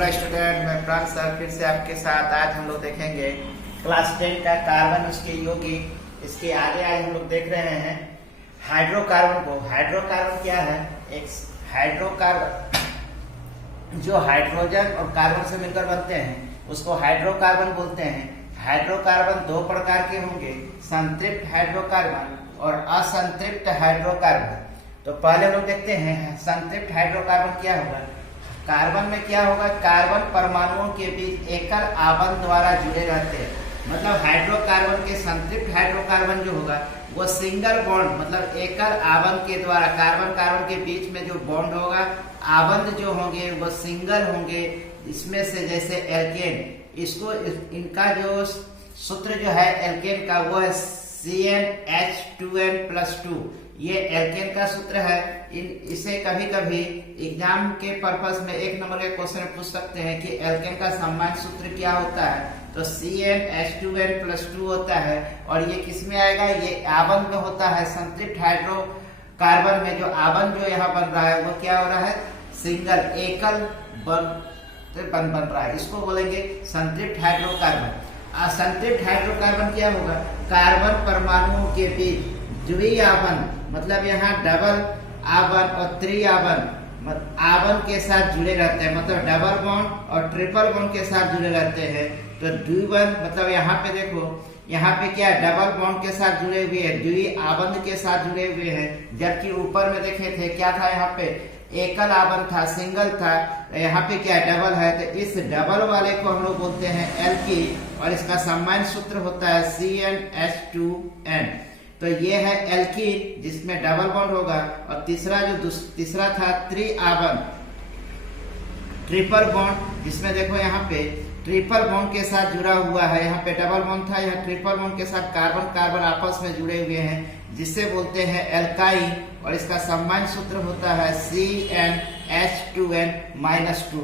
Hello student, मैं प्राण sir फिर से आपके साथ। आज हम लोग देखेंगे क्लास 10 का कार्बन, उसके यौगिक। इसके आगे आज हम लोग देख रहे हैं हाइड्रोकार्बन को। हाइड्रोकार्बन क्या है? एक हाइड्रोकार्बन जो हाइड्रोजन और कार्बन से मिलकर बनते हैं उसको हाइड्रोकार्बन बोलते हैं। हाइड्रोकार्बन दो प्रकार के होंगे, संतृप्त हाइड्रोकार्बन और असंतृप्त हाइड्रोकार्बन। तो पहले लोग देखते हैं संतृप्त हाइड्रोकार्बन क्या होगा। कार्बन में क्या होगा? कार्बन परमाणुओं के बीच एकल आबंध द्वारा जुड़े रहते हैं। मतलब हाइड्रोकार्बन के संतृप्त हाइड्रोकार्बन जो होगा वो सिंगल बॉन्ड, मतलब एकल आबंध के द्वारा कार्बन कार्बन के बीच में जो बॉन्ड होगा, आबंध जो होंगे वो सिंगल होंगे। इसमें से जैसे एल्केन, इसको इनका जो सूत्र जो है एल्केन का वो है CnH2n+2। ये एल्केन का सूत्र है। इसे कभी कभी एग्जाम के पर्पस में 1 नंबर के क्वेश्चन पूछ सकते हैं कि एल्केन का सामान्य सूत्र क्या होता है। तो CnH2n+2 होता है। और ये किस में आएगा? ये आबंध में होता है। संतृप्त हाइड्रोकार्बन में जो आबंध जो यहाँ बन रहा है वो क्या हो रहा है? सिंगल, एकल बन रहा है। इसको बोलेंगे संतृप्त हाइड्रोकार्बन। असंतृप्त हाइड्रोकार्बन क्या होगा? कार्बन परमाणुओं के बीच द्विआबंध, मतलब यहाँ डबल आबंध और त्रिआबंध आबंध के साथ जुड़े रहते हैं। मतलब डबल बॉन्ड और ट्रिपल बॉन्ड के साथ जुड़े रहते हैं। तो द्विबंध मतलब यहाँ पे देखो, यहाँ पे क्या डबल बॉन्ड के साथ जुड़े हुए हैं, द्विआबंध के साथ जुड़े हुए हैं। जबकि ऊपर में देखे थे क्या था? यहाँ पे एकल आबंध था, सिंगल था। यहाँ पे क्या डबल है? तो इस डबल वाले को हम लोग बोलते हैं एल्कीन और इसका सामान्य सूत्र होता है CnH2n। तो ये है एल्कीन जिसमें डबल बॉन्ड होगा। और तीसरा था त्रिआबंध, ट्रिपल बॉन्ड, जिसमें देखो यहाँ पे ट्रिपल बॉन्ड के साथ जुड़ा हुआ है। यहाँ पे डबल बॉन्ड था, यहाँ ट्रिपल बॉन्ड के साथ कार्बन कार्बन आपस में जुड़े हुए हैं, जिसे बोलते हैं एल्काइन। और इसका सामान्य सूत्र होता है CnH2n-2।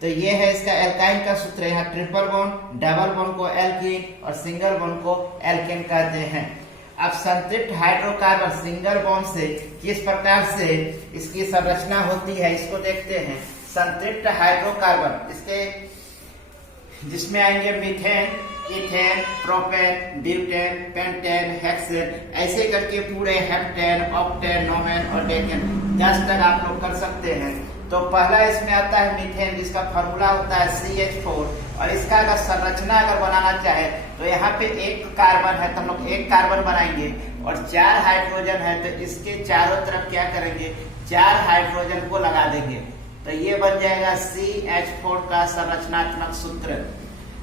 तो ये है इसका एल्काइन का सूत्र। यहाँ ट्रिपल बॉन्ड, डबल बॉन्ड को एल्कीन और सिंगल बॉन्ड को एल्केन कहते हैं। अब संतृप्त हाइड्रोकार्बन सिंगल बॉन्ड से किस प्रकार से इसकी संरचना होती है इसको देखते हैं। संतृप्त हाइड्रोकार्बन इसके जिसमें आएंगे methane, ethane, propane, butane, pentane, hexane, ऐसे करके पूरे हेप्टेन, ऑक्टेन, नोमेन और डेकेन 10 तक आप लोग कर सकते हैं। तो पहला इसमें आता है मीथेन, जिसका फॉर्मूला होता है CH4। और इसका अगर संरचना अगर बनाना चाहे तो यहाँ पे एक कार्बन है तो हम लोग एक कार्बन बनाएंगे और 4 हाइड्रोजन है तो इसके चारों तरफ क्या करेंगे? 4 हाइड्रोजन को लगा देंगे। तो ये बन जाएगा CH4 का संरचनात्मक सूत्र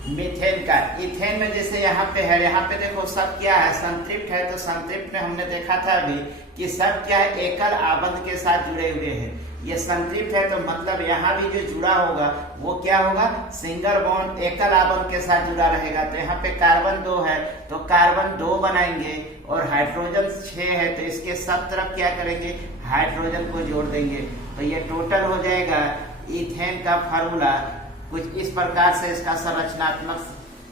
मीथेन का। इथेन में जैसे यहाँ पे है, यहाँ पे देखो सब क्या है? संतृप्त है। तो संतृप्त में हमने देखा था अभी कि सब क्या है? एकल आबंध के साथ जुड़े हुए हैं। ये संतृप्त है तो मतलब यहाँ भी जो जुड़ा होगा वो क्या होगा? सिंगल बॉन्ड एकल आबंध के साथ जुड़ा रहेगा। तो यहाँ पे कार्बन 2 है तो कार्बन 2 बनाएंगे और हाइड्रोजन 6 है तो इसके सब तरफ क्या करेंगे? हाइड्रोजन को जोड़ देंगे। तो ये टोटल हो जाएगा इथेन का फार्मूला। कुछ इस प्रकार से इसका संरचनात्मक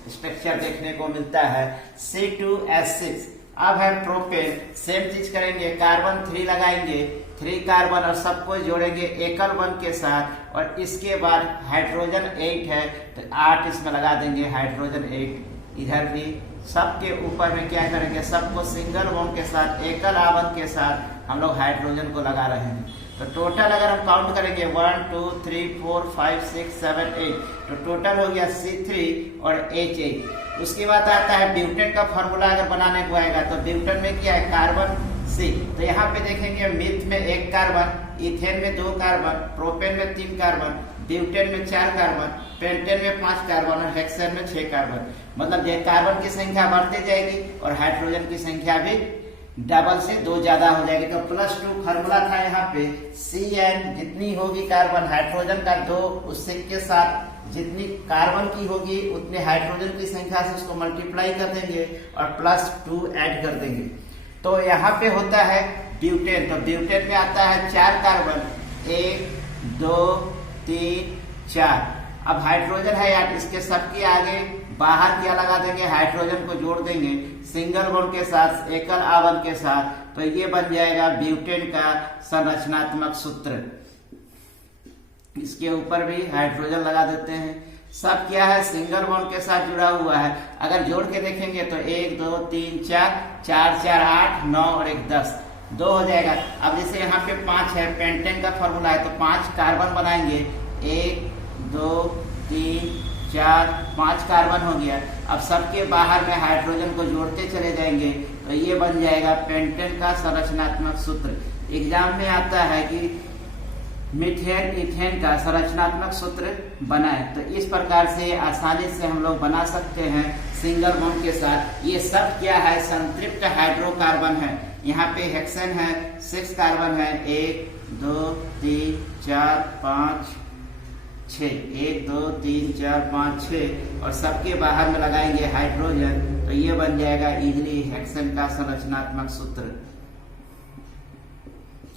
स्ट्रक्चर देखने को मिलता है C2H6। अब है प्रोपेन, सेम चीज करेंगे, कार्बन 3 लगाएंगे, 3 कार्बन और सबको जोड़ेंगे एकल बंध के साथ। और इसके बाद हाइड्रोजन 8 है तो 8 इसमें लगा देंगे, हाइड्रोजन 8 इधर भी। सबके ऊपर में क्या करेंगे? सबको सिंगल बॉन्ड के साथ एकल आबंध के साथ हम लोग हाइड्रोजन को लगा रहे हैं। तो टोटल अगर हम काउंट करेंगे 1 2 3 4 5 6 7 8 तो टोटल हो गया C3 और H8। उसके बाद आता है ब्यूटेन का फॉर्मूला अगर बनाने को आएगा तो ब्यूटेन में क्या है? Carbon C। तो यहाँ पे देखेंगे मीथ में 1 कार्बन, इथेन में 2 कार्बन, प्रोपेन में 3 कार्बन, ब्यूटेन में 4 कार्बन, पेंटेन में 5 कार्बन और हेक्सेन में 6 कार्बन। मतलब ये कार्बन की संख्या बढ़ती जाएगी और हाइड्रोजन की संख्या भी डबल से 2 ज्यादा हो जाएगी। तो +2 फार्मूला था यहाँ पे। Cn जितनी होगी कार्बन, हाइड्रोजन का 2 उससे के साथ जितनी कार्बन की होगी उतने हाइड्रोजन की संख्या से उसको मल्टीप्लाई कर देंगे और +2 ऐड कर देंगे। तो यहाँ पे होता है ब्यूटेन। तो ब्यूटेन में आता है 4 कार्बन, 1 2 3 4। अब हाइड्रोजन है यार, इसके सबके आगे बाहर क्या लगा देंगे? हाइड्रोजन को जोड़ देंगे सिंगल बॉन्ड के साथ, एकल आबंध के साथ। तो ये बन जाएगा ब्यूटेन का संरचनात्मक सूत्र। इसके ऊपर भी हाइड्रोजन लगा देते हैं। सब क्या है, सिंगल बॉन्ड के साथ जुड़ा हुआ है। अगर जोड़ के देखेंगे तो 1 2 3 4, 4 4 8 9 और 1 10, 2 हो जाएगा। अब जैसे यहाँ पे 5 है, पेंटेन का फॉर्मूला है, तो 5 कार्बन बनाएंगे, 1 2 3 4 5 कार्बन हो गया। अब सबके बाहर में हाइड्रोजन को जोड़ते चले जाएंगे, तो ये बन जाएगा पेंटेन का संरचनात्मक सूत्र। एग्जाम में आता है कि मीथेन इथेन का संरचनात्मक सूत्र बनाए, तो इस प्रकार से आसानी से हम लोग बना सकते हैं सिंगल बॉन्ड के साथ। ये सब क्या है, संतृप्त हाइड्रोकार्बन है। यहाँ पे हेक्सेन है, 6 कार्बन है, 1 2 3 4 5 6, 1 2 3 4 5 6, और सबके बाहर में लगाएंगे हाइड्रोजन, तो ये बन जाएगा इजली हेक्सेन का संरचनात्मक सूत्र।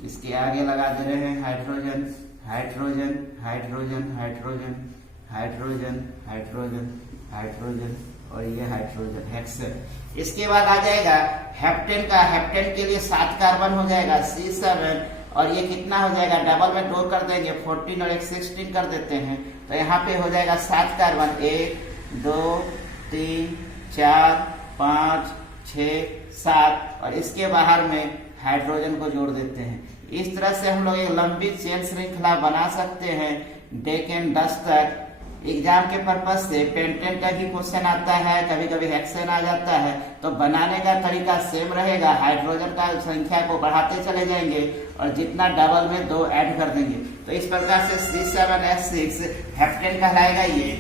इसके आगे लगा दे रहे हैं hydrogen hydrogen hydrogen hydrogen hydrogen hydrogen hydrogen और ये हाइड्रोजन हेक्सेन। इसके बाद आ जाएगा हेप्टेन का। हेप्टेन के लिए 7 कार्बन हो जाएगा, C7, और ये कितना हो जाएगा, डबल में 2 कर देंगे, 14 और 1 16 कर देते हैं, तो यहाँ पे हो जाएगा 7 कार्बन, 1 2 3 4 5 6 7, और इसके बाहर में हाइड्रोजन को जोड़ देते हैं। इस तरह से हम लोग एक लंबी चेन श्रृंखला बना सकते हैं डेकेन 10 तक। एग्जाम के पर्पज से पेंटेन का भी क्वेश्चन आता है, कभी कभी हेक्सेन आ जाता है, तो बनाने का तरीका सेम रहेगा। हाइड्रोजन का संख्या को बढ़ाते चले जाएंगे और जितना डबल में 2 ऐड कर देंगे, तो इस प्रकार से C7H6 हेप्टेन कहलाएगा ये।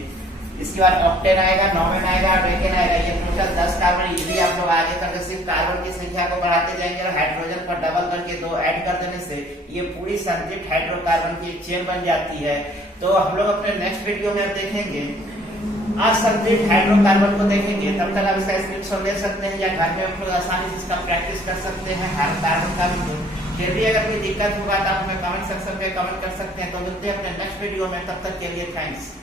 इसके बाद ऑक्टेन आएगा, नोमेन आएगा, डेकेन आएगा। ये टोटल 10 कार्बन इजीली आप लोग आगे करके सिर्फ कार्बन की संख्या को बढ़ाते जाएंगे और हाइड्रोजन पर डबल करके 2 ऐड कर देने से ये पूरी संतृप्त हाइड्रोकार्बन की चेन बन जाती है। तो हम लोग अपने नेक्स्ट वीडियो में देखेंगे असंतृप्त हाइड्रोकार्बन को देखेंगे। तब तक आप इसका स्क्रीनशॉट ले सकते हैं या घर में आप लोग आसानी से इसका प्रैक्टिस कर सकते हैं हाइड्रोकार्बन का। फिर भी अगर कोई दिक्कत होगा तो आप हमें कमेंट सेक्शन पे कमेंट कर सकते हैं। तो मिलते हैं अपने नेक्स्ट वीडियो में, तब तक के लिए थैंक्स।